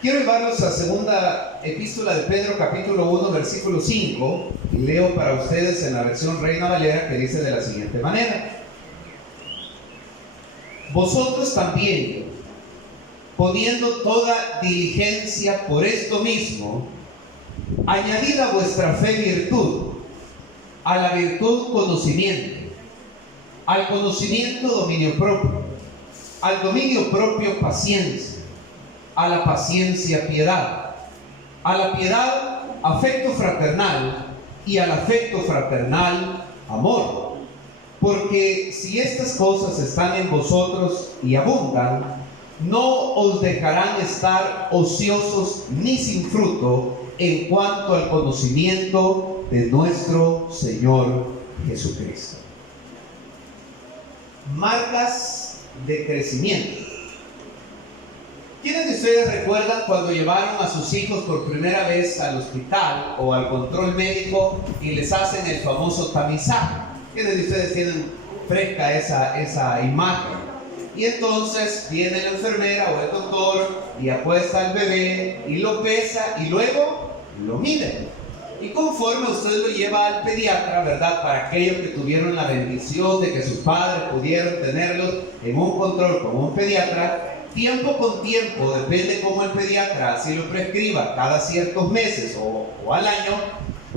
Quiero llevarlos a segunda epístola de Pedro, capítulo 1, versículo 5, y leo para ustedes en la versión Reina Valera, que dice de la siguiente manera: vosotros también, poniendo toda diligencia por esto mismo, añadid a vuestra fe virtud, a la virtud conocimiento, al conocimiento dominio propio, al dominio propio paciencia, a la paciencia piedad, a la piedad afecto fraternal, y al afecto fraternal amor. Porque si estas cosas están en vosotros y abundan, no os dejarán estar ociosos ni sin fruto en cuanto al conocimiento de nuestro Señor Jesucristo. Marcas de crecimiento. ¿Quiénes de ustedes recuerdan cuando llevaron a sus hijos por primera vez al hospital o al control médico y les hacen el famoso tamizaje? ¿Quiénes de ustedes tienen fresca esa imagen? Y entonces viene la enfermera o el doctor y apuesta al bebé y lo pesa y luego lo mide. Y conforme usted lo lleva al pediatra, ¿verdad? Para aquellos que tuvieron la bendición de que sus padres pudieron tenerlos en un control con un pediatra, tiempo con tiempo, depende cómo el pediatra así lo prescriba, cada ciertos meses o al año,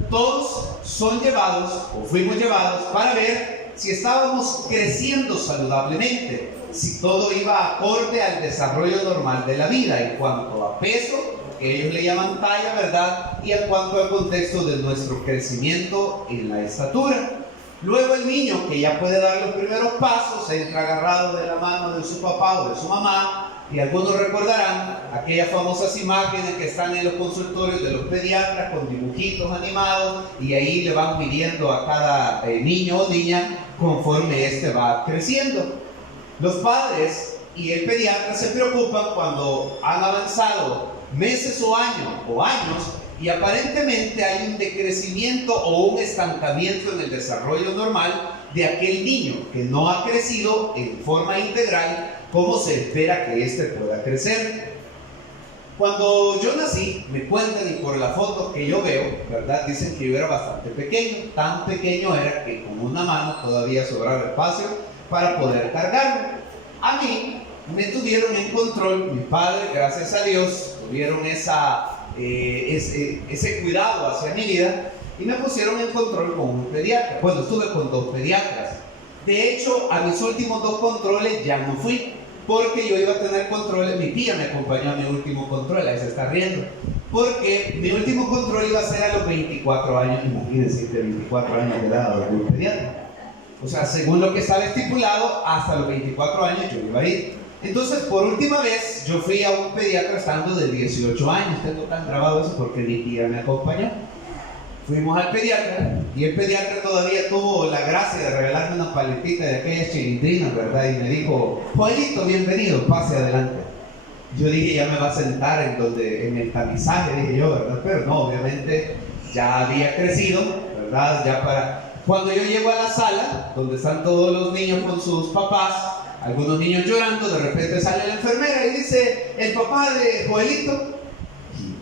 todos son llevados o fuimos llevados para ver si estábamos creciendo saludablemente, si todo iba acorde al desarrollo normal de la vida en cuanto a peso, que ellos le llaman talla, ¿verdad? Y en cuanto al contexto de nuestro crecimiento en la estatura. Luego el niño que ya puede dar los primeros pasos entra agarrado de la mano de su papá o de su mamá, y algunos recordarán aquellas famosas imágenes que están en los consultorios de los pediatras con dibujitos animados, y ahí le van midiendo a cada niño o niña conforme éste va creciendo. Los padres y el pediatra se preocupan cuando han avanzado meses o años y aparentemente hay un decrecimiento o un estancamiento en el desarrollo normal de aquel niño que no ha crecido en forma integral como se espera que éste pueda crecer. Cuando yo nací, me cuentan, y por la foto que yo veo, ¿verdad? Dicen que yo era bastante pequeño. Tan pequeño era que con una mano todavía sobraba espacio para poder cargarme. A mí me tuvieron en control, mis padres, gracias a Dios, tuvieron ese cuidado hacia mi vida y me pusieron en control con un pediatra. Bueno, estuve con 2 pediatras. De hecho, a mis últimos 2 controles ya no fui, porque yo iba a tener controles. Mi tía me acompañó a mi último control, ahí se está riendo, porque mi último control iba a ser a los 24 años. Imagínense, de 24 años de edad de un pediatra. O sea, según lo que estaba estipulado, hasta los 24 años yo iba a ir. Entonces, por última vez, yo fui a un pediatra estando de 18 años. Tengo tan grabado eso porque mi tía me acompañó. Fuimos al pediatra y el pediatra todavía tuvo la gracia de regalarme una paletita de aquellas chilindrinas, ¿verdad? Y me dijo: Joelito, bienvenido, pase adelante. Yo dije: ya me va a sentar en el tamizaje, dije yo, ¿verdad? Pero no, obviamente ya había crecido, ¿verdad? Cuando yo llego a la sala, donde están todos los niños con sus papás, algunos niños llorando, de repente sale la enfermera y dice: el papá de Joelito.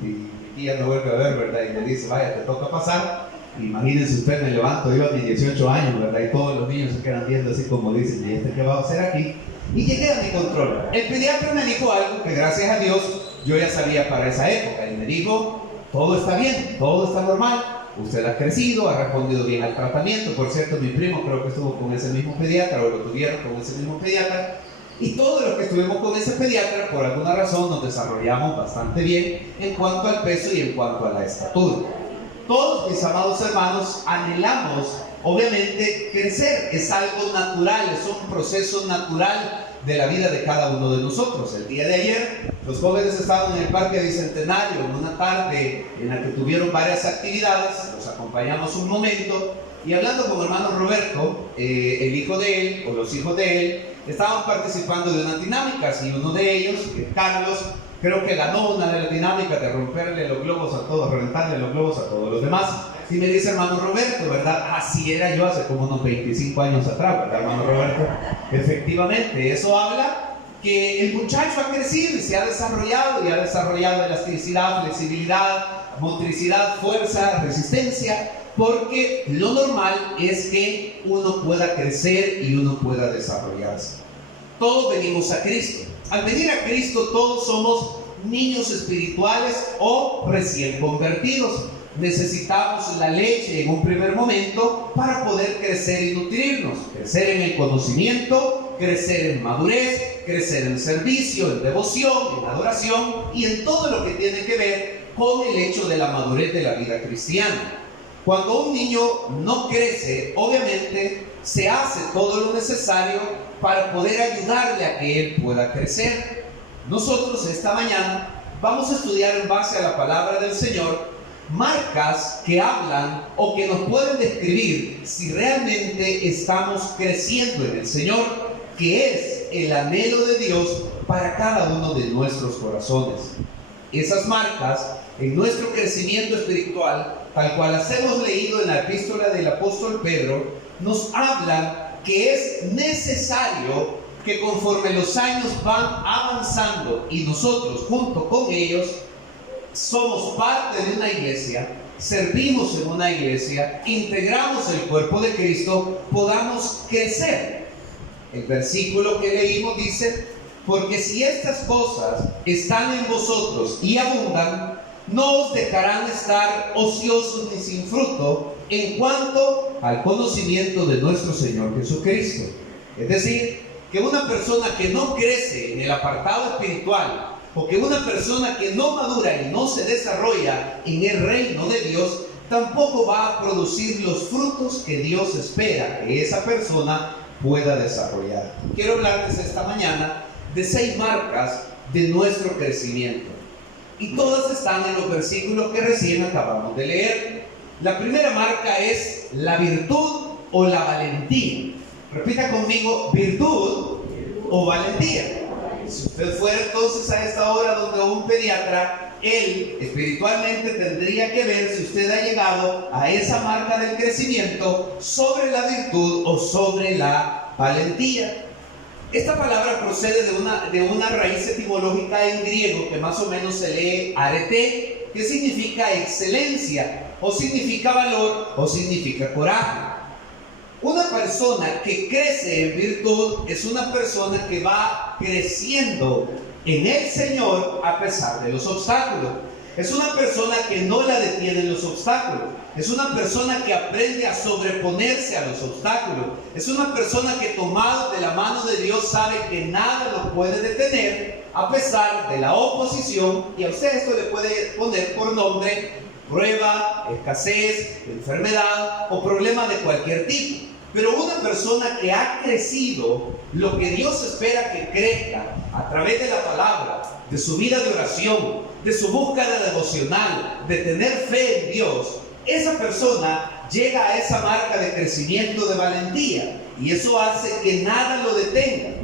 Y mi tía me vuelve a ver, ¿verdad? Y me dice: vaya, te toca pasar. Imagínense usted, me levanto yo a mis 18 años, ¿verdad? Y todos los niños se quedan viendo así como dicen: ¿y este qué va a hacer aquí? Y llegué a mi control. El pediatra me dijo algo que, gracias a Dios, yo ya sabía para esa época. Y me dijo: todo está bien, todo está normal. Usted ha crecido, ha respondido bien al tratamiento. Por cierto, mi primo creo que estuvo con ese mismo pediatra, o lo tuvieron con ese mismo pediatra. Y todos los que estuvimos con ese pediatra, por alguna razón, nos desarrollamos bastante bien en cuanto al peso y en cuanto a la estatura. Todos, mis amados hermanos, anhelamos, obviamente, crecer. Es algo natural, es un proceso natural de la vida de cada uno de nosotros. El día de ayer, los jóvenes estaban en el Parque Bicentenario en una tarde en la que tuvieron varias actividades. Los acompañamos un momento y, hablando con el hermano Roberto, el hijo de él, o los hijos de él, estaban participando de unas dinámicas, y uno de ellos, Carlos, creo que ganó una de las dinámicas de romperle los globos a todos, reventarle los globos a todos los demás. Y me dice: hermano Roberto, ¿verdad? Así era yo hace como unos 25 años atrás, ¿verdad, hermano Roberto? Efectivamente, eso habla que el muchacho ha crecido y se ha desarrollado, y ha desarrollado elasticidad, flexibilidad, motricidad, fuerza, resistencia, porque lo normal es que uno pueda crecer y uno pueda desarrollarse. Todos venimos a Cristo. Al venir a Cristo todos somos niños espirituales o recién convertidos. Necesitamos la leche en un primer momento para poder crecer y nutrirnos, crecer en el conocimiento, crecer en madurez, crecer en servicio, en devoción, en adoración y en todo lo que tiene que ver con el hecho de la madurez de la vida cristiana. Cuando un niño no crece, obviamente se hace todo lo necesario para poder ayudarle a que él pueda crecer. Nosotros esta mañana vamos a estudiar en base a la palabra del Señor marcas que hablan o que nos pueden describir si realmente estamos creciendo en el Señor, que es el anhelo de Dios para cada uno de nuestros corazones. Esas marcas en nuestro crecimiento espiritual, tal cual las hemos leído en la epístola del apóstol Pedro, nos hablan que es necesario que conforme los años van avanzando y nosotros junto con ellos somos parte de una iglesia, servimos en una iglesia, integramos el cuerpo de Cristo, podamos crecer. El versículo que leímos dice: porque si estas cosas están en vosotros y abundan, no os dejarán estar ociosos ni sin fruto en cuanto al conocimiento de nuestro Señor Jesucristo. Es decir, que una persona que no crece en el apartado espiritual, o que una persona que no madura y no se desarrolla en el reino de Dios, tampoco va a producir los frutos que Dios espera que esa persona pueda desarrollar. Quiero hablarles esta mañana de 6 marcas de nuestro crecimiento. Y todas están en los versículos que recién acabamos de leer. La primera marca es la virtud o la valentía. Repita conmigo: virtud o valentía. Si usted fuera entonces a esta hora donde un pediatra, él espiritualmente tendría que ver si usted ha llegado a esa marca del crecimiento sobre la virtud o sobre la valentía. Esta palabra procede de una raíz etimológica en griego que más o menos se lee arete, que significa excelencia, o significa valor, o significa coraje. Una persona que crece en virtud es una persona que va creciendo en el Señor a pesar de los obstáculos. Es una persona que no la detienen los obstáculos. Es una persona que aprende a sobreponerse a los obstáculos. Es una persona que, tomado de la mano de Dios, sabe que nada lo puede detener a pesar de la oposición. Y a usted esto le puede poner por nombre prueba, escasez, enfermedad o problema de cualquier tipo. Pero una persona que ha crecido lo que Dios espera que crezca a través de la palabra, de su vida de oración, de su búsqueda devocional, de tener fe en Dios, esa persona llega a esa marca de crecimiento de valentía, y eso hace que nada lo detenga,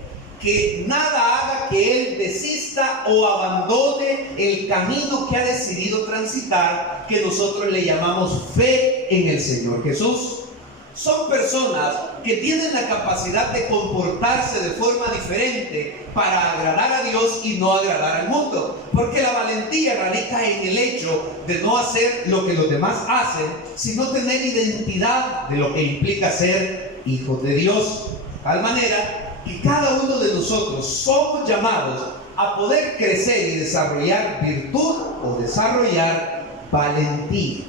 que nada haga que él desista o abandone el camino que ha decidido transitar, que nosotros le llamamos fe en el Señor Jesús. Son personas que tienen la capacidad de comportarse de forma diferente para agradar a Dios y no agradar al mundo. Porque la valentía radica en el hecho de no hacer lo que los demás hacen, sino tener identidad de lo que implica ser hijos de Dios. De tal manera que cada uno de nosotros somos llamados a poder crecer y desarrollar virtud o desarrollar valentía.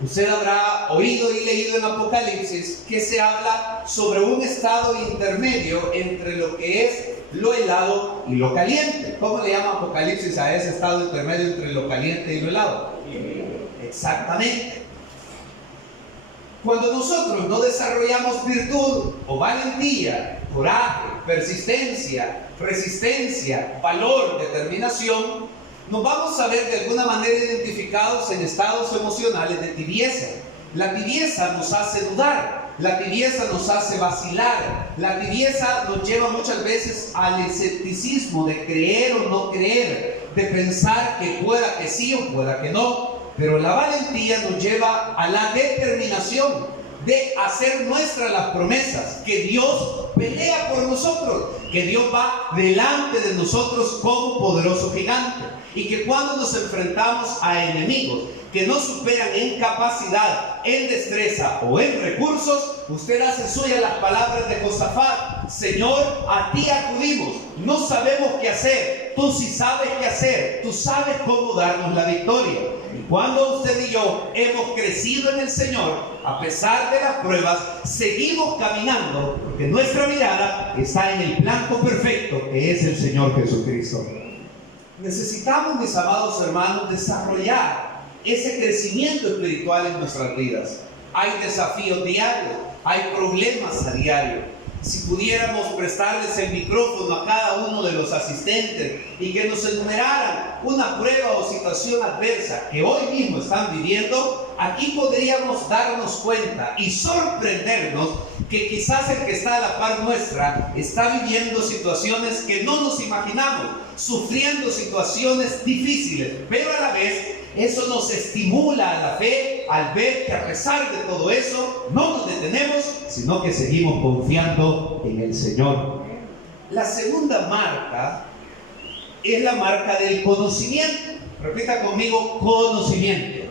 Usted habrá oído y leído en Apocalipsis que se habla sobre un estado intermedio entre lo que es lo helado y lo caliente. ¿Cómo le llama Apocalipsis a ese estado intermedio entre lo caliente y lo helado? Exactamente. Cuando nosotros no desarrollamos virtud o valentía, coraje, persistencia, resistencia, valor, determinación, nos vamos a ver de alguna manera identificados en estados emocionales de tibieza. La tibieza nos hace dudar, la tibieza nos hace vacilar, la tibieza nos lleva muchas veces al escepticismo de creer o no creer, de pensar que pueda que sí o pueda que no. Pero la valentía nos lleva a la determinación de hacer nuestras las promesas, que Dios pelea por nosotros, que Dios va delante de nosotros como poderoso gigante, y que cuando nos enfrentamos a enemigos que nos superan en capacidad, en destreza o en recursos, usted hace suya las palabras de Josafat: Señor, a ti acudimos, no sabemos qué hacer, tú sí sabes qué hacer, tú sabes cómo darnos la victoria. Y cuando usted y yo hemos crecido en el Señor, a pesar de las pruebas, seguimos caminando, porque nuestra mirada está en el blanco perfecto que es el Señor Jesucristo. Necesitamos, mis amados hermanos, desarrollar ese crecimiento espiritual en nuestras vidas. Hay desafíos diarios, hay problemas a diario. Si pudiéramos prestarles el micrófono a cada uno de los asistentes y que nos enumeraran una prueba o situación adversa que hoy mismo están viviendo, aquí podríamos darnos cuenta y sorprendernos que quizás el que está a la par nuestra está viviendo situaciones que no nos imaginamos, sufriendo situaciones difíciles, pero a la vez eso nos estimula a la fe al ver que a pesar de todo eso no nos detenemos, sino que seguimos confiando en el Señor. La segunda marca es la marca del conocimiento. Repita conmigo: conocimiento.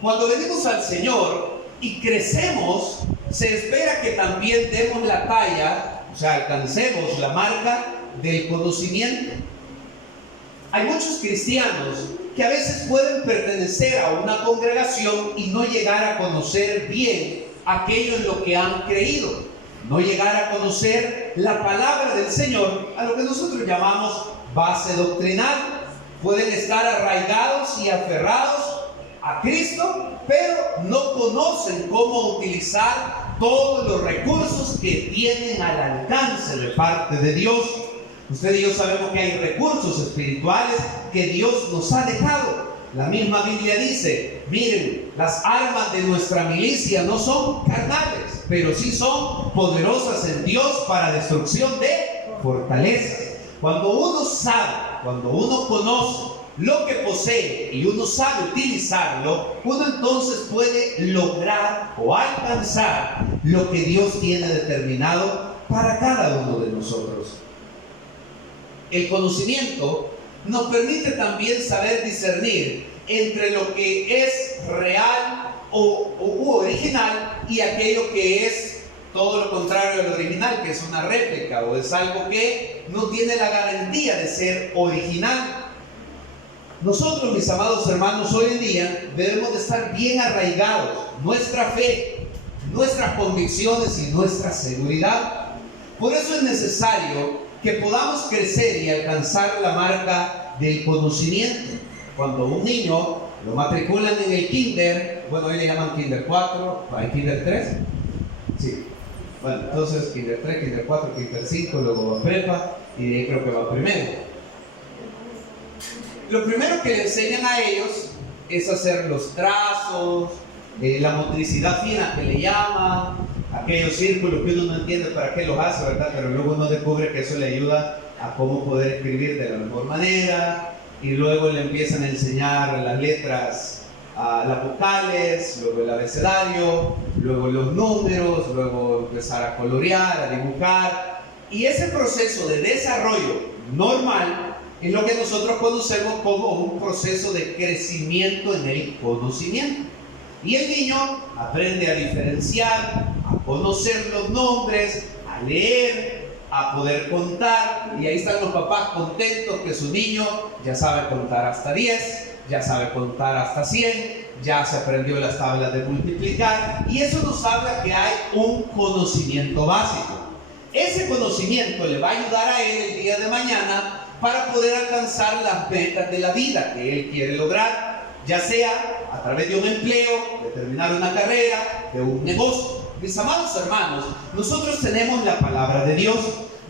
Cuando venimos al Señor y crecemos, se espera que también demos la talla, o sea, alcancemos la marca del conocimiento. Hay muchos cristianos que a veces pueden pertenecer a una congregación y no llegar a conocer bien aquello en lo que han creído, no llegar a conocer la palabra del Señor, a lo que nosotros llamamos base doctrinal. Pueden estar arraigados y aferrados a Cristo, pero no conocen cómo utilizar todos los recursos que tienen al alcance de parte de Dios. Usted y yo sabemos que hay recursos espirituales que Dios nos ha dejado. La misma Biblia dice: miren, las armas de nuestra milicia no son carnales, pero sí son poderosas en Dios para destrucción de fortalezas. Cuando uno sabe, cuando uno conoce lo que posee y uno sabe utilizarlo, uno entonces puede lograr o alcanzar lo que Dios tiene determinado para cada uno de nosotros. El conocimiento nos permite también saber discernir entre lo que es real u original y aquello que es todo lo contrario al original, que es una réplica o es algo que no tiene la garantía de ser original. Nosotros, mis amados hermanos, hoy en día debemos de estar bien arraigados, nuestra fe, nuestras convicciones y nuestra seguridad. Por eso es necesario que podamos crecer y alcanzar la marca del conocimiento. Cuando un niño lo matriculan en el kinder, bueno, hoy le llaman kinder 4, ¿hay kinder 3? Sí. Bueno, entonces kinder 3, kinder 4, kinder 5, luego va prepa y de ahí creo que va primero. Lo primero que le enseñan a ellos es hacer los trazos, la motricidad fina que le llaman, aquellos círculos que uno no entiende para qué los hace, ¿verdad? Pero luego uno descubre que eso le ayuda a cómo poder escribir de la mejor manera, y luego le empiezan a enseñar las letras, las vocales, luego el abecedario, luego los números, luego empezar a colorear, a dibujar, y ese proceso de desarrollo normal es lo que nosotros conocemos como un proceso de crecimiento en el conocimiento. Y el niño aprende a diferenciar, a conocer los nombres, a leer, a poder contar. Y ahí están los papás contentos que su niño ya sabe contar hasta 10, ya sabe contar hasta 100, ya se aprendió las tablas de multiplicar. Y eso nos habla que hay un conocimiento básico. Ese conocimiento le va a ayudar a él el día de mañana para poder alcanzar las metas de la vida que él quiere lograr, ya sea a través de un empleo, de terminar una carrera, de un negocio. Mis amados hermanos, nosotros tenemos la palabra de Dios.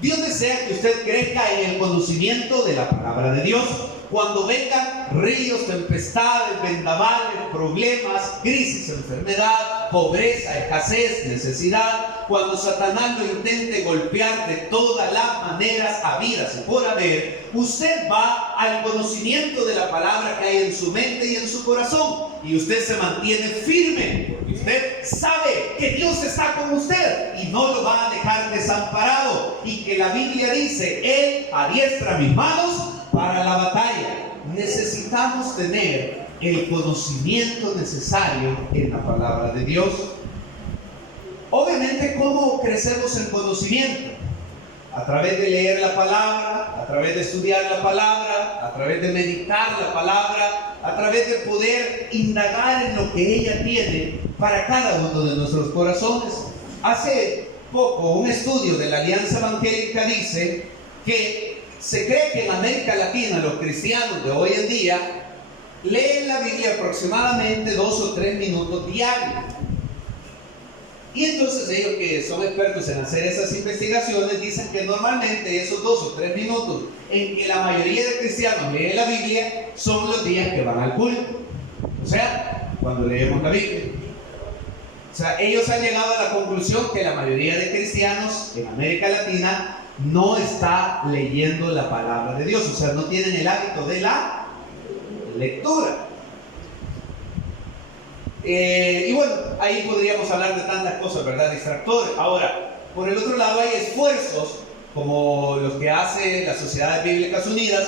Dios desea que usted crezca en el conocimiento de la palabra de Dios. Cuando vengan ríos, tempestades, vendavales, problemas, crisis, enfermedad, enfermedad, pobreza, escasez, necesidad, cuando Satanás lo intente golpear de todas las maneras habidas y por haber, usted va al conocimiento de la palabra que hay en su mente y en su corazón, y usted se mantiene firme, porque usted sabe que Dios está con usted y no lo va a dejar desamparado, y que la Biblia dice: Él adiestra mis manos para la batalla. Necesitamos tener el conocimiento necesario en la palabra de Dios. Obviamente, ¿cómo crecemos en conocimiento? A través de leer la palabra, a través de estudiar la palabra, a través de meditar la palabra, a través de poder indagar en lo que ella tiene para cada uno de nuestros corazones. Hace poco un estudio de la Alianza Evangélica dice que se cree que en América Latina los cristianos de hoy en día leen la Biblia aproximadamente 2 o 3 minutos diarios. Y entonces ellos, que son expertos en hacer esas investigaciones, dicen que normalmente esos 2 o 3 minutos en que la mayoría de cristianos leen la Biblia son los días que van al culto, o sea, cuando leemos la Biblia. O sea, ellos han llegado a la conclusión que la mayoría de cristianos en América Latina no está leyendo la palabra de Dios, o sea, no tienen el hábito de la lectura. Y bueno, ahí podríamos hablar de tantas cosas, ¿verdad? Distractores. Ahora, por el otro lado, hay esfuerzos como los que hace la Sociedades Bíblicas Unidas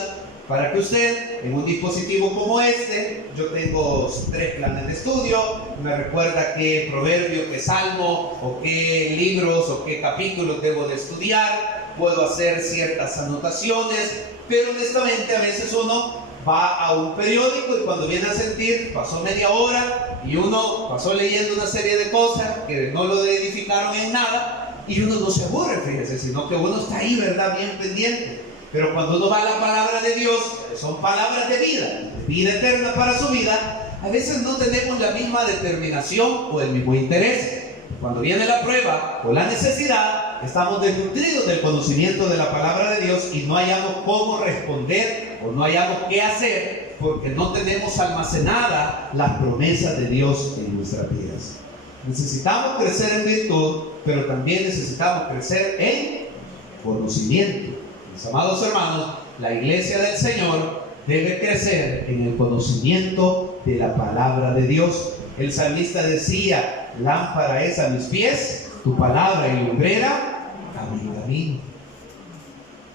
para que usted, en un dispositivo como este, yo tengo 3 planes de estudio, me recuerda qué proverbio, qué salmo, o qué libros, o qué capítulos debo de estudiar, puedo hacer ciertas anotaciones, pero honestamente a veces uno va a un periódico y cuando viene a sentir, pasó media hora y uno pasó leyendo una serie de cosas que no lo edificaron en nada, y uno no se aburre, fíjese, sino que uno está ahí, ¿verdad?, bien pendiente. Pero cuando uno va a la palabra de Dios, son palabras de vida eterna para su vida, a veces no tenemos la misma determinación o el mismo interés. Cuando viene la prueba o la necesidad, estamos desnutridos del conocimiento de la palabra de Dios y no hallamos cómo responder o no hallamos qué hacer, porque no tenemos almacenada las promesas de Dios en nuestras vidas. Necesitamos crecer en virtud, pero también necesitamos crecer en conocimiento. Mis amados hermanos, la iglesia del Señor debe crecer en el conocimiento de la palabra de Dios. El salmista decía: lámpara es a mis pies tu palabra y lumbrera a mi camino.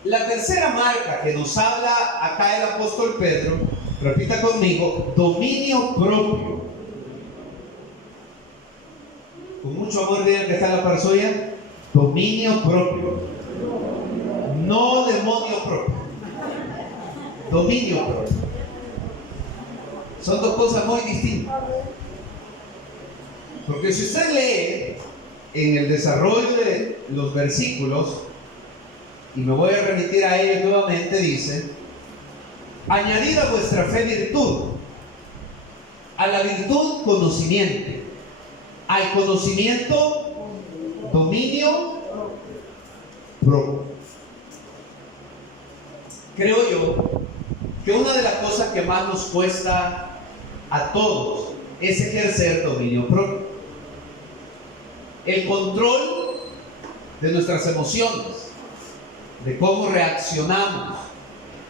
La tercera marca que nos habla acá el apóstol Pedro, repita conmigo: dominio propio. Con mucho amor digan que está en la par suya: dominio propio. No demonio propio. Dominio propio. Son 2 cosas muy distintas. Porque si usted lee en el desarrollo de los versículos, y me voy a remitir a ellos nuevamente, dice: añadid a vuestra fe virtud, a la virtud conocimiento, al conocimiento dominio propio. Creo yo que una de las cosas que más nos cuesta a todos es ejercer dominio propio. El control de nuestras emociones, de cómo reaccionamos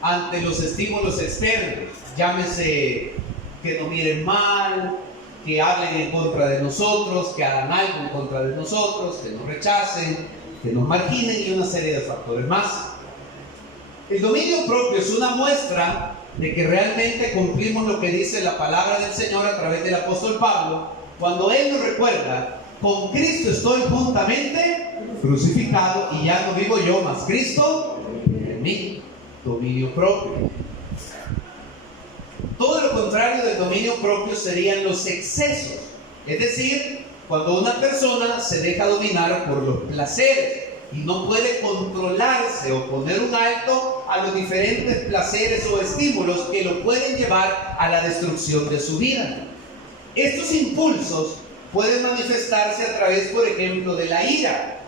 ante los estímulos externos, llámese que nos miren mal, que hablen en contra de nosotros, que hagan algo en contra de nosotros, que nos rechacen, que nos marginen y una serie de factores más. El dominio propio es una muestra de que realmente cumplimos lo que dice la palabra del Señor a través del apóstol Pablo, cuando él nos recuerda: con Cristo estoy juntamente crucificado y ya no vivo yo, mas Cristo en mí. Dominio propio. Todo lo contrario del dominio propio serían los excesos, es decir, cuando una persona se deja dominar por los placeres y no puede controlarse o poner un alto a los diferentes placeres o estímulos que lo pueden llevar a la destrucción de su vida. Estos impulsos pueden manifestarse a través, por ejemplo, de la ira.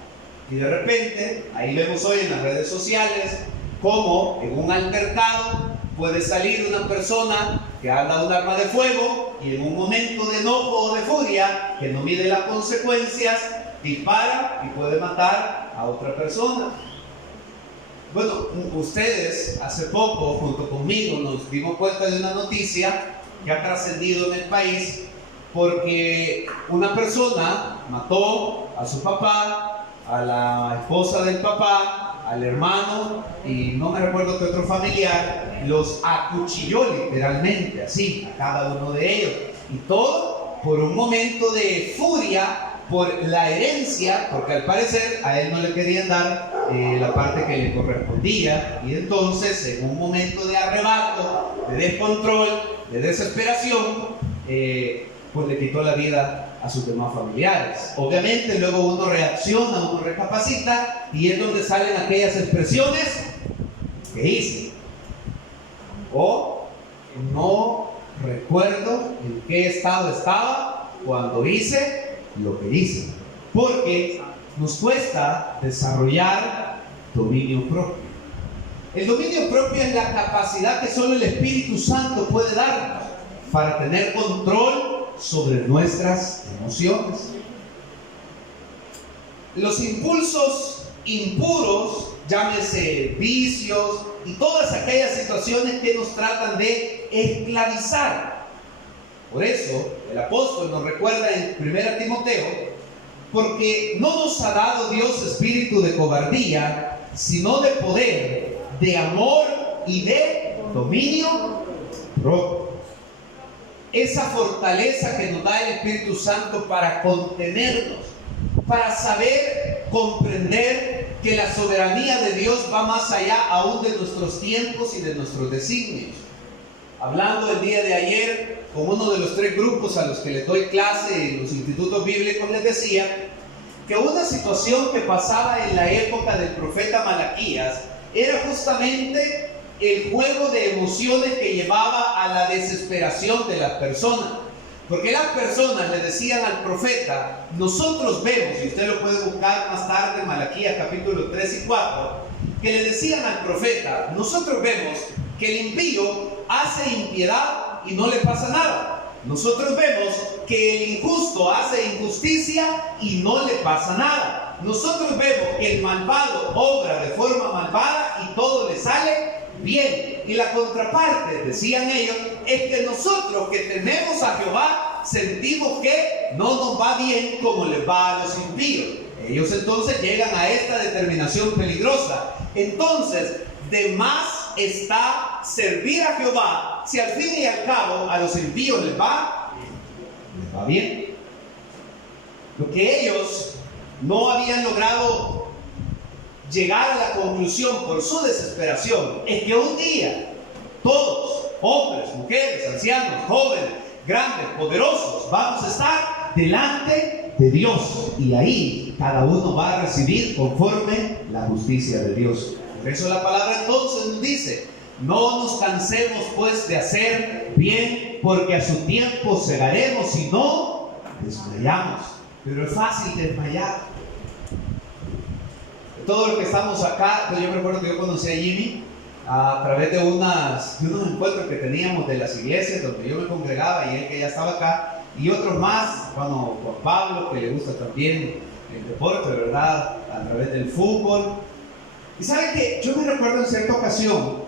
Y de repente, ahí vemos hoy en las redes sociales cómo en un altercado Puede salir una persona que anda un arma de fuego y en un momento de enojo o de furia, que no mide las consecuencias, dispara y puede matar a otra persona. Bueno, ustedes hace poco, junto conmigo, nos dimos cuenta de una noticia que ha trascendido en el país, porque una persona mató a su papá, a la esposa del papá, al hermano y no me recuerdo qué otro familiar, los acuchilló literalmente, así, a cada uno de ellos. Y todo por un momento de furia, por la herencia, porque al parecer a él no le querían dar la parte que le correspondía. Y entonces, en un momento de arrebato, de descontrol, de desesperación, pues le quitó la vida a sus demás familiares. Obviamente luego uno reacciona, uno recapacita y es donde salen aquellas expresiones que hice, o no recuerdo en qué estado estaba cuando hice lo que hice, porque nos cuesta desarrollar dominio propio. El dominio propio es la capacidad que solo el Espíritu Santo puede darnos para tener control sobre nuestras emociones. Los impulsos impuros, llámese vicios y todas aquellas situaciones que nos tratan de esclavizar. Por eso el apóstol nos recuerda en 1 Timoteo, porque no nos ha dado Dios espíritu de cobardía, sino de poder, de amor y de dominio propio. Esa fortaleza que nos da el Espíritu Santo para contenernos, para saber comprender que la soberanía de Dios va más allá aún de nuestros tiempos y de nuestros designios. Hablando el día de ayer con uno de los 3 grupos a los que les doy clase en los institutos bíblicos, les decía que una situación que pasaba en la época del profeta Malaquías era justamente el juego de emociones que llevaba a la desesperación de las personas. Porque las personas le decían al profeta, nosotros vemos, y usted lo puede buscar más tarde en Malaquías capítulo 3 y 4, que le decían al profeta, nosotros vemos que el impío hace impiedad y no le pasa nada. Nosotros vemos que el injusto hace injusticia y no le pasa nada. Nosotros vemos que el malvado obra de forma malvada y todo le sale bien. Y la contraparte, decían ellos, es que nosotros que tememos a Jehová sentimos que no nos va bien como les va a los impíos. Ellos entonces llegan a esta determinación peligrosa. Entonces, de más está servir a Jehová si al fin y al cabo a los impíos les va bien. Lo que ellos no habían logrado llegar a la conclusión por su desesperación es que un día todos, hombres, mujeres, ancianos, jóvenes, grandes, poderosos, vamos a estar delante de Dios y ahí cada uno va a recibir conforme la justicia de Dios. Por eso la palabra entonces nos dice, no nos cansemos pues de hacer bien, porque a su tiempo segaremos y no desmayamos. Pero es fácil desmayar. Todos los que estamos acá, pues yo me recuerdo que yo conocí a Jimmy a través de unos encuentros que teníamos de las iglesias donde yo me congregaba y él que ya estaba acá, y otros más, bueno, Juan Pablo, que le gusta también el deporte, ¿verdad? A través del fútbol. Y saben que yo me recuerdo en cierta ocasión,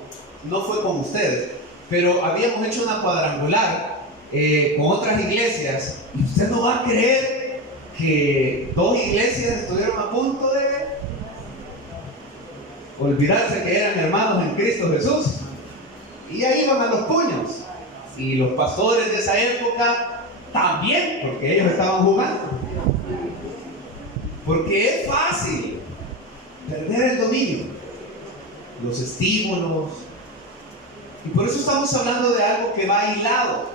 no fue con ustedes, pero habíamos hecho una cuadrangular con otras iglesias, y usted no va a creer que 2 iglesias estuvieron a punto de olvidarse que eran hermanos en Cristo Jesús, y ahí iban a los puños. Y los pastores de esa época también, porque ellos estaban jugando. Porque es fácil perder el dominio, los estímulos, y por eso estamos hablando de algo que va hilado.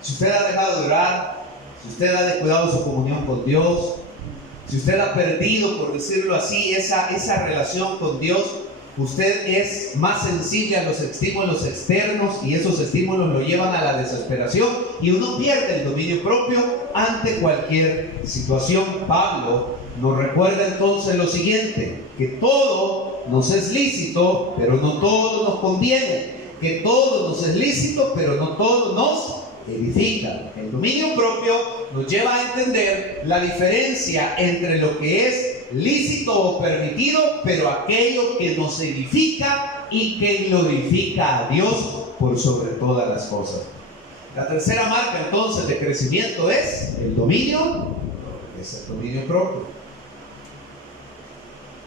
Si usted ha dejado de orar, si usted ha descuidado su comunión con Dios, si usted ha perdido, por decirlo así, esa relación con Dios, usted es más sensible a los estímulos externos y esos estímulos lo llevan a la desesperación y uno pierde el dominio propio ante cualquier situación. Pablo nos recuerda entonces lo siguiente, que todo nos es lícito, pero no todo nos conviene. que todo nos es lícito, pero no todo nos edifica. El dominio propio nos lleva a entender la diferencia entre lo que es lícito o permitido, pero aquello que nos edifica y que glorifica a Dios por sobre todas las cosas. La tercera marca entonces de crecimiento es el dominio propio.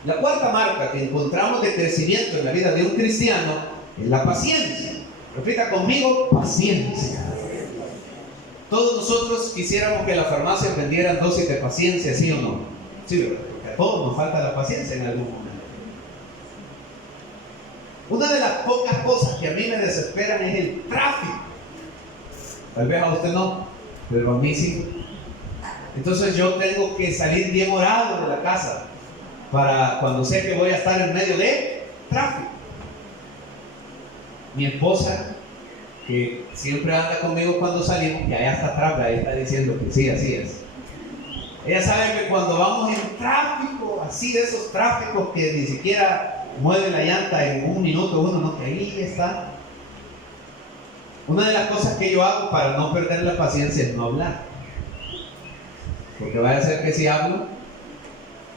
La cuarta marca que encontramos de crecimiento en la vida de un cristiano es la paciencia. Repita conmigo: paciencia. Todos nosotros quisiéramos que las farmacias vendieran dosis de paciencia, ¿sí o no? Sí, ¿verdad? Porque a todos nos falta la paciencia en algún momento. Una de las pocas cosas que a mí me desesperan es el tráfico. Tal vez a usted no, pero a mí sí. Entonces yo tengo que salir bien orado de la casa para cuando sé que voy a estar en medio de tráfico. Mi esposa, que siempre anda conmigo cuando salimos, y allá está atrás, ahí está diciendo que sí, así es. Ella sabe que cuando vamos en tráfico, así de esos tráficos que ni siquiera mueve la llanta en un minuto, uno, no, que ahí está. Una de las cosas que yo hago para no perder la paciencia es no hablar. Porque vaya a ser que si hablo,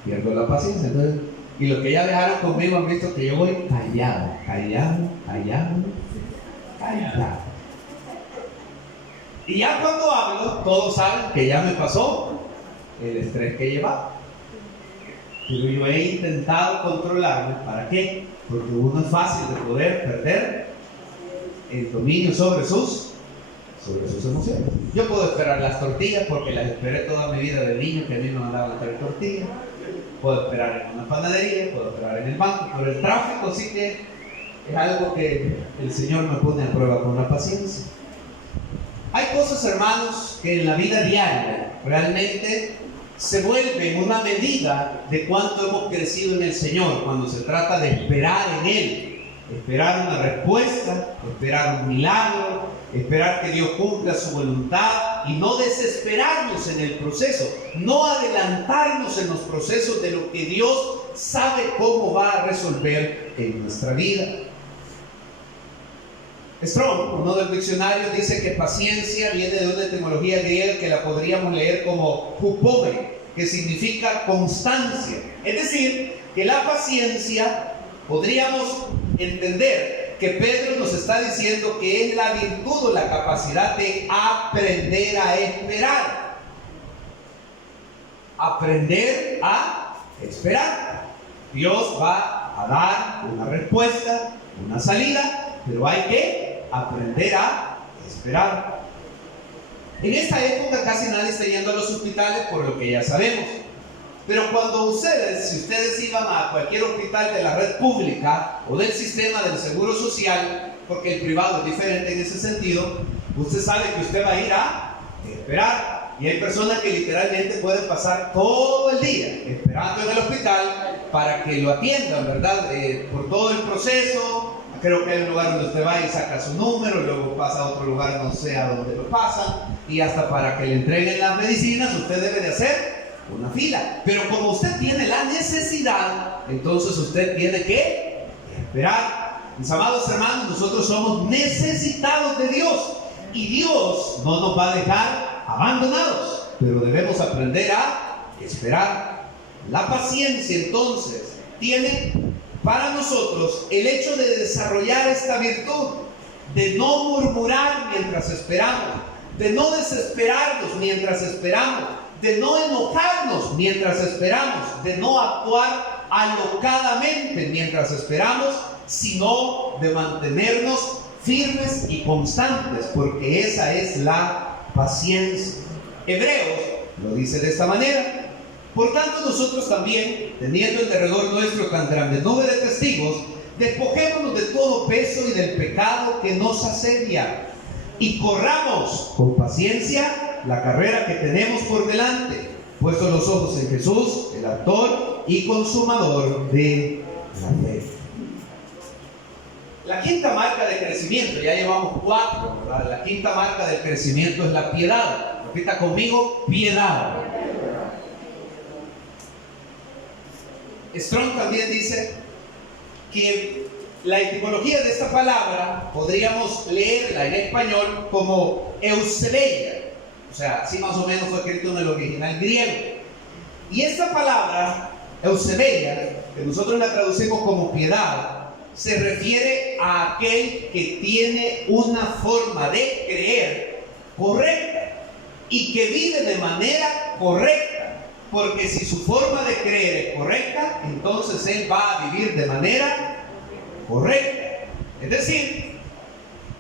pierdo la paciencia. Entonces, y los que ya viajaron conmigo han visto que yo voy callado. Y ya cuando hablo, todos saben que ya me pasó el estrés que llevaba. Pero yo he intentado controlarme. ¿Para qué? Porque uno es fácil de poder perder el dominio sobre sus emociones. Yo puedo esperar las tortillas porque las esperé toda mi vida de niño, que a mí me mandaban a traer tortillas. Puedo esperar en una panadería, puedo esperar en el banco, pero el tráfico sí que es algo que el Señor me pone a prueba con la paciencia. Hay cosas, hermanos, que en la vida diaria realmente se vuelven una medida de cuánto hemos crecido en el Señor cuando se trata de esperar en Él, esperar una respuesta, esperar un milagro, esperar que Dios cumpla su voluntad y no desesperarnos en el proceso, no adelantarnos en los procesos de lo que Dios sabe cómo va a resolver en nuestra vida. Strong, uno de los diccionarios, dice que paciencia viene de una etimología griega que la podríamos leer como hupome, que significa constancia. Es decir, que la paciencia podríamos entender que Pedro nos está diciendo que es la virtud o la capacidad de aprender a esperar. Aprender a esperar. Dios va a dar una respuesta, una salida, pero hay que aprender a esperar. En esta época casi nadie está yendo a los hospitales por lo que ya sabemos. Pero cuando si ustedes iban a cualquier hospital de la red pública o del sistema del seguro social, porque el privado es diferente en ese sentido, usted sabe que usted va a ir a esperar. Y hay personas que literalmente pueden pasar todo el día esperando en el hospital para que lo atiendan, ¿verdad? Por todo el proceso. Creo que hay un lugar donde usted va y saca su número, luego pasa a otro lugar, no sé a dónde lo pasan, y hasta para que le entreguen las medicinas usted debe de hacer una fila. Pero como usted tiene la necesidad, entonces usted tiene que esperar. Mis amados hermanos, nosotros somos necesitados de Dios y Dios no nos va a dejar abandonados, pero debemos aprender a esperar. La paciencia entonces tiene para nosotros el hecho de desarrollar esta virtud, de no murmurar mientras esperamos, de no desesperarnos mientras esperamos, de no enojarnos mientras esperamos, de no actuar alocadamente mientras esperamos, sino de mantenernos firmes y constantes, porque esa es la paciencia. Hebreos lo dice de esta manera: por tanto nosotros también, teniendo en derredor nuestro tan grande nube de testigos, despojémonos de todo peso y del pecado que nos asedia, y corramos con paciencia la carrera que tenemos por delante, puestos los ojos en Jesús, el autor y consumador de la fe. La quinta marca de crecimiento, ya llevamos 4, ¿verdad? La quinta marca del crecimiento es la piedad. Repita conmigo: piedad. Strong también dice que la etimología de esta palabra podríamos leerla en español como eusebeia, o sea, así más o menos fue escrito en el original griego. Y esta palabra, eusebeia, que nosotros la traducimos como piedad, se refiere a aquel que tiene una forma de creer correcta y que vive de manera correcta, porque si su forma de creer es correcta, entonces él va a vivir de manera correcta. Es decir,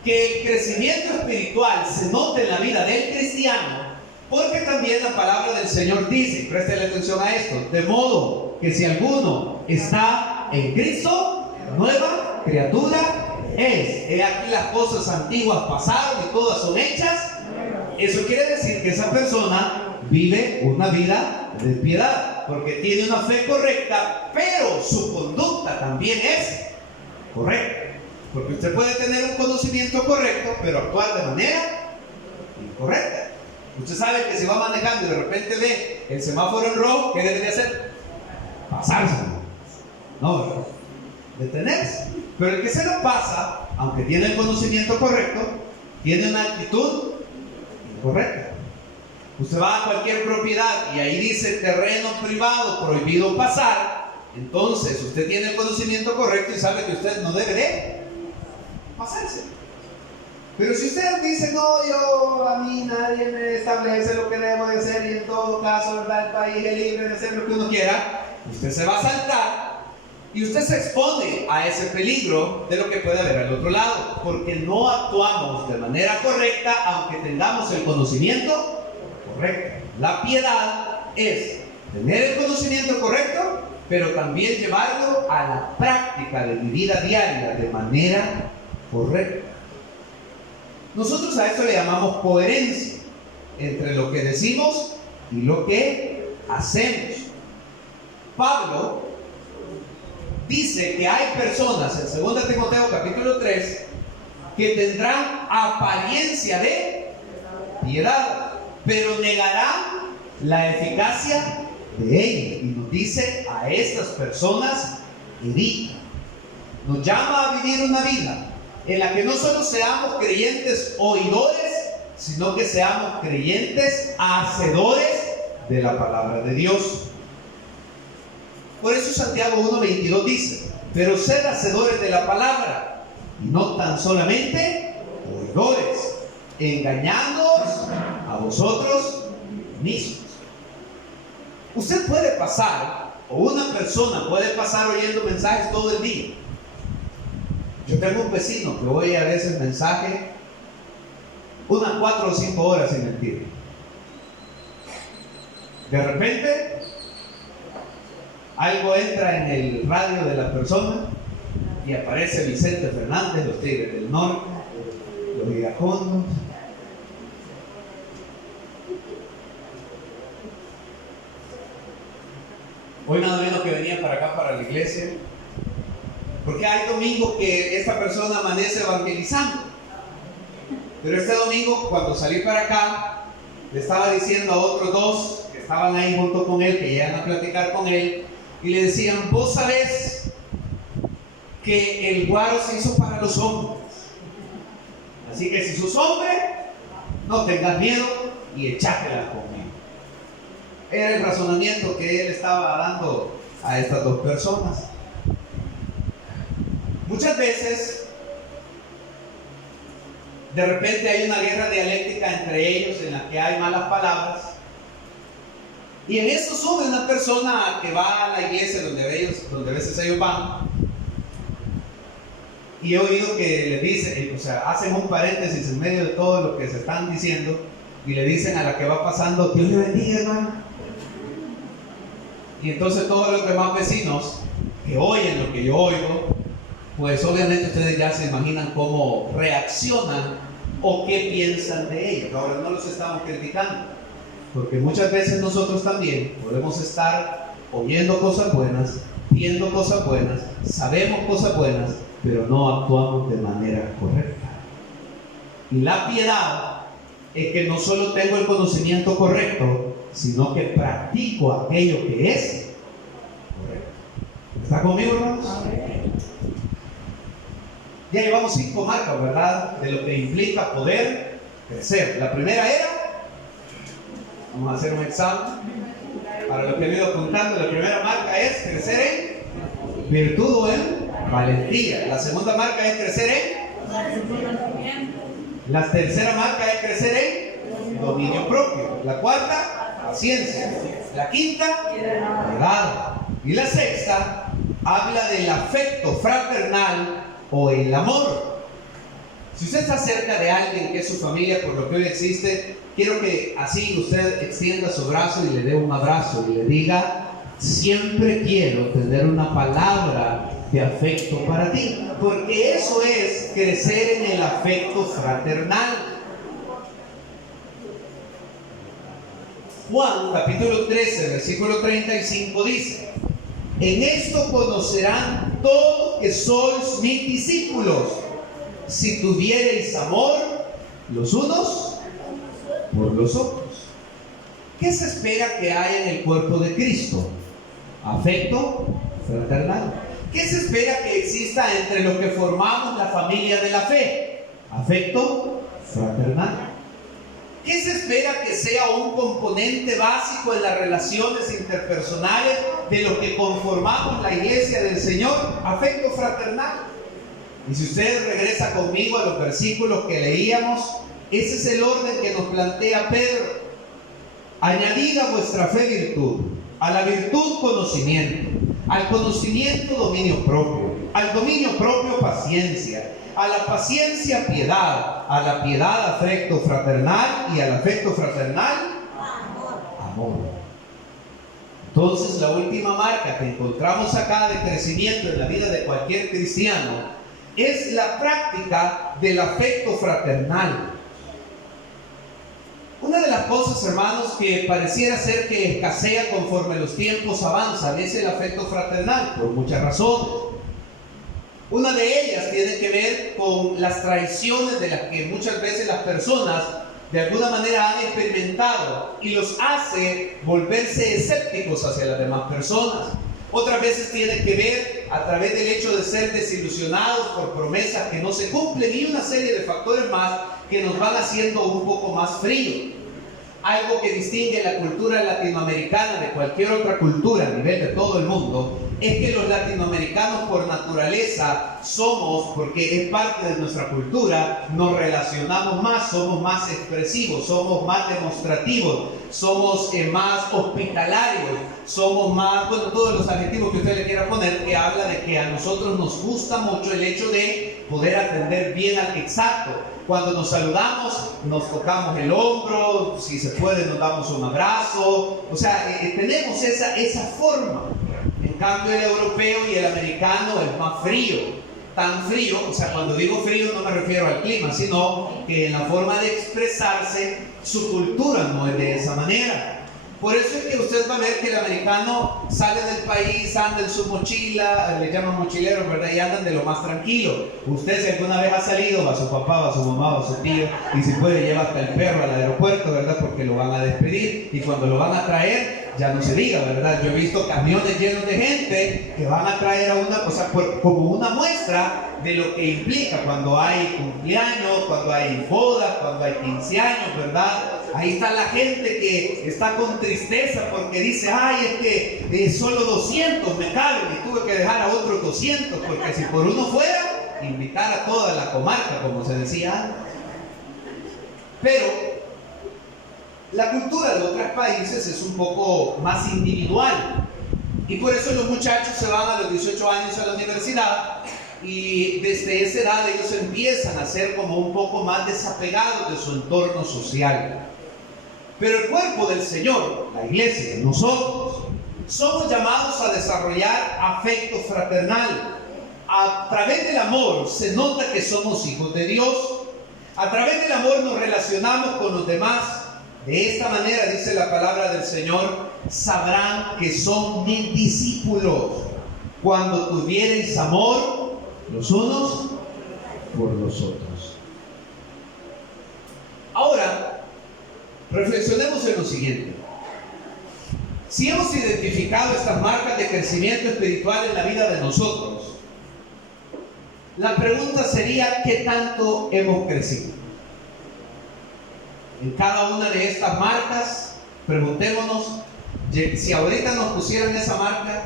que el crecimiento espiritual se nota en la vida del cristiano, porque también la palabra del Señor dice, y préstale atención a esto, de modo que si alguno está en Cristo, nueva criatura es. He aquí las cosas antiguas pasaron y todas son hechas. Eso quiere decir que esa persona vive una vida de piedad, porque tiene una fe correcta, pero su conducta también es correcta. Porque usted puede tener un conocimiento correcto, pero actuar de manera incorrecta. Usted sabe que si va manejando y de repente ve el semáforo en rojo, ¿qué debe de hacer? Pasarse. No, detenerse. Pero el que se lo pasa, aunque tiene el conocimiento correcto, tiene una actitud incorrecta. Usted va a cualquier propiedad y ahí dice terreno privado, prohibido pasar. Entonces usted tiene el conocimiento correcto y sabe que usted no debe de pasarse. Pero si usted dice, no, a mí nadie me establece lo que debo de hacer y en todo caso, ¿verdad? El país es libre de hacer lo que uno quiera, usted se va a saltar y usted se expone a ese peligro de lo que puede haber al otro lado, porque no actuamos de manera correcta aunque tengamos el conocimiento correcto. La piedad es tener el conocimiento correcto, pero también llevarlo a la práctica de mi vida diaria de manera correcta. Nosotros a esto le llamamos coherencia entre lo que decimos y lo que hacemos. Pablo dice que hay personas en 2 Timoteo capítulo 3 que tendrán apariencia de piedad, pero negarán la eficacia de ella. Y nos dice a estas personas, evita. Nos llama a vivir una vida en la que no solo seamos creyentes oidores, sino que seamos creyentes hacedores de la palabra de Dios. Por eso Santiago 1:22 dice, pero sed hacedores de la palabra, y no tan solamente oidores, engañándoos a vosotros mismos. Usted puede pasar, o una persona puede pasar oyendo mensajes todo el día. Yo tengo un vecino que oye a veces mensaje unas 4 o 5 horas sin mentir. De repente algo entra en el radio de la persona y aparece Vicente Fernández, los Tigres del Norte, los iracundos. Hoy nada menos que venía para acá, para la iglesia, porque hay domingos que esta persona amanece evangelizando. Pero este domingo, cuando salí para acá, le estaba diciendo a otros 2 que estaban ahí junto con él, que llegan a platicar con él, y le decían, vos sabés que el guaro se hizo para los hombres. Así que si sos hombre, no tengas miedo y echatela conmigo. Era el razonamiento que él estaba dando a estas 2 personas. Muchas veces, de repente hay una guerra dialéctica entre ellos en la que hay malas palabras. Y en eso sube una persona que va a la iglesia donde a veces ellos van. Y he oído que le dicen, o sea, hacen un paréntesis en medio de todo lo que se están diciendo y le dicen a la que va pasando, Dios le bendiga, hermano. Y entonces todos los demás vecinos que oyen lo que yo oigo, pues obviamente ustedes ya se imaginan cómo reaccionan o qué piensan de ellos. Ahora no los estamos criticando, porque muchas veces nosotros también podemos estar oyendo cosas buenas, viendo cosas buenas, sabemos cosas buenas, pero no actuamos de manera correcta. Y la piedad es que no solo tengo el conocimiento correcto, sino que practico aquello que es correcto. ¿Está conmigo, hermanos? Ya llevamos 5 marcas, ¿verdad? De lo que implica poder crecer. La primera era, vamos a hacer un examen. Para los que han ido apuntando, la primera marca es crecer en virtud o en valentía. La segunda marca es crecer en. La tercera marca es crecer en dominio propio. La cuarta, paciencia. La quinta, piedad. Y la sexta habla del afecto fraternal o el amor. Si usted está cerca de alguien que es su familia, por lo que hoy existe, quiero que así usted extienda su brazo y le dé un abrazo y le diga: siempre quiero tener una palabra de afecto para ti, porque eso es crecer en el afecto fraternal. Juan capítulo 13 versículo 35 dice: en esto conocerán todos que sois mis discípulos, si tuviereis amor los unos por los otros. ¿Qué se espera que haya en el cuerpo de Cristo? Afecto fraternal. ¿Qué se espera que exista entre los que formamos la familia de la fe? Afecto fraternal. ¿Qué se espera que sea un componente básico en las relaciones interpersonales de los que conformamos la iglesia del Señor? Afecto fraternal. Y si usted regresa conmigo a los versículos que leíamos, ese es el orden que nos plantea Pedro. Añadid a vuestra fe virtud, a la virtud conocimiento, al conocimiento dominio propio, al dominio propio paciencia, a la paciencia piedad, a la piedad afecto fraternal y al afecto fraternal amor. Entonces la última marca que encontramos acá de crecimiento en la vida de cualquier cristiano es la práctica del afecto fraternal. Una de las cosas, hermanos, que pareciera ser que escasea conforme los tiempos avanzan es el afecto fraternal, por muchas razones. Una de ellas tiene que ver con las traiciones de las que muchas veces las personas de alguna manera han experimentado y los hace volverse escépticos hacia las demás personas. Otras veces tiene que ver a través del hecho de ser desilusionados por promesas que no se cumplen y una serie de factores más que nos van haciendo un poco más fríos. Algo que distingue la cultura latinoamericana de cualquier otra cultura a nivel de todo el mundo es que los latinoamericanos por naturaleza somos, porque es parte de nuestra cultura, nos relacionamos más, somos más expresivos, somos más demostrativos, somos más hospitalarios, somos más, bueno, todos los adjetivos que usted le quiera poner, que habla de que a nosotros nos gusta mucho el hecho de poder atender bien al exacto. Cuando nos saludamos, nos tocamos el hombro, si se puede nos damos un abrazo, o sea, tenemos esa forma. En cambio el europeo y el americano es más frío, tan frío, o sea, cuando digo frío no me refiero al clima, sino que en la forma de expresarse, su cultura no es de esa manera. Por eso es que usted va a ver que el americano sale del país, anda en su mochila, le llaman mochileros, ¿verdad? Y andan de lo más tranquilo. Usted si alguna vez ha salido, va a su papá, va a su mamá, va a su tío, y si puede lleva hasta el perro al aeropuerto, ¿verdad? Porque lo van a despedir, y cuando lo van a traer, ya no se diga, ¿verdad? Yo he visto camiones llenos de gente que van a traer a una cosa como una muestra de lo que implica cuando hay cumpleaños, cuando hay bodas, cuando hay 15 años, ¿verdad? Ahí está la gente que está con tristeza porque dice: ay, es que solo 200 me caben y tuve que dejar a otros 200, porque si por uno fuera, invitar a toda la comarca, como se decía antes. Pero la cultura de otros países es un poco más individual y por eso los muchachos se van a los 18 años a la universidad y desde esa edad ellos empiezan a ser como un poco más desapegados de su entorno social. Pero el cuerpo del Señor, la iglesia, nosotros, somos llamados a desarrollar afecto fraternal. A través del amor se nota que somos hijos de Dios. A través del amor nos relacionamos con los demás. De esta manera, dice la palabra del Señor, sabrán que son mis discípulos cuando tuviereis amor los unos por los otros. Ahora, reflexionemos en lo siguiente. Si hemos identificado estas marcas de crecimiento espiritual en la vida de nosotros, La pregunta sería, ¿qué tanto hemos crecido? En cada una de estas marcas, preguntémonos, si ahorita nos pusieran esa marca,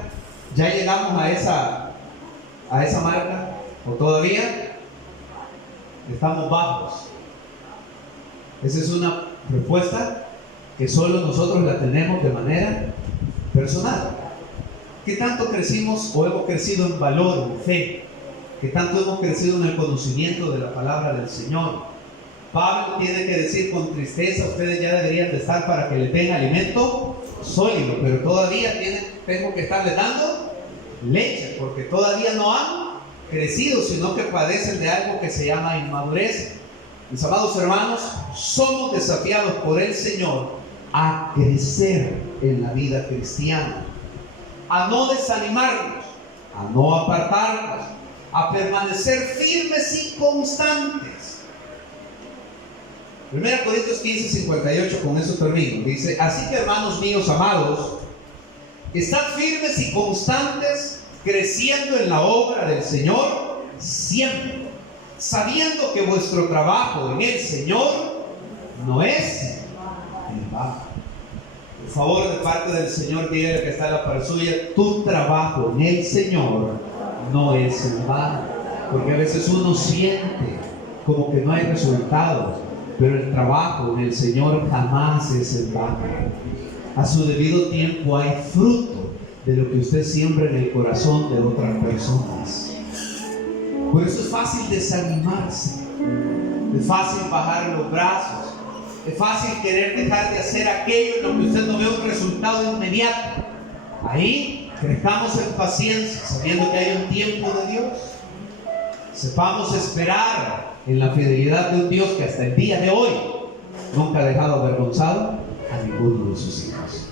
¿ya llegamos a esa marca? ¿O todavía estamos bajos? Esa es una respuesta que solo nosotros la tenemos de manera personal. ¿Qué tanto crecimos o hemos crecido en valor, en fe? ¿Qué tanto hemos crecido en el conocimiento de la palabra del Señor? Pablo tiene que decir con tristeza, ustedes ya deberían de estar para que le den alimento sólido, pero todavía tengo que estarle dando leche, porque todavía no han crecido, sino que padecen de algo que se llama inmadurez. Mis amados hermanos, somos desafiados por el Señor a crecer en la vida cristiana, a no desanimarnos, a no apartarnos, a permanecer firmes y constantes. 1 Corintios 15:58, con eso termino. Dice: así que, hermanos míos amados, estad firmes y constantes, creciendo en la obra del Señor siempre, sabiendo que vuestro trabajo en el Señor no es en vano. Por favor, de parte del Señor, dígale que está a la par suya: tu trabajo en el Señor no es en vano. Porque a veces uno siente como que no hay resultados, pero el trabajo en el Señor jamás es en vano. A su debido tiempo hay fruto de lo que usted siembra en el corazón de otras personas. Por eso es fácil desanimarse, es fácil bajar los brazos, es fácil querer dejar de hacer aquello en lo que usted no ve un resultado inmediato. Ahí crezcamos en paciencia, sabiendo que hay un tiempo de Dios. Sepamos esperar en la fidelidad de un Dios que hasta el día de hoy nunca ha dejado avergonzado a ninguno de sus hijos.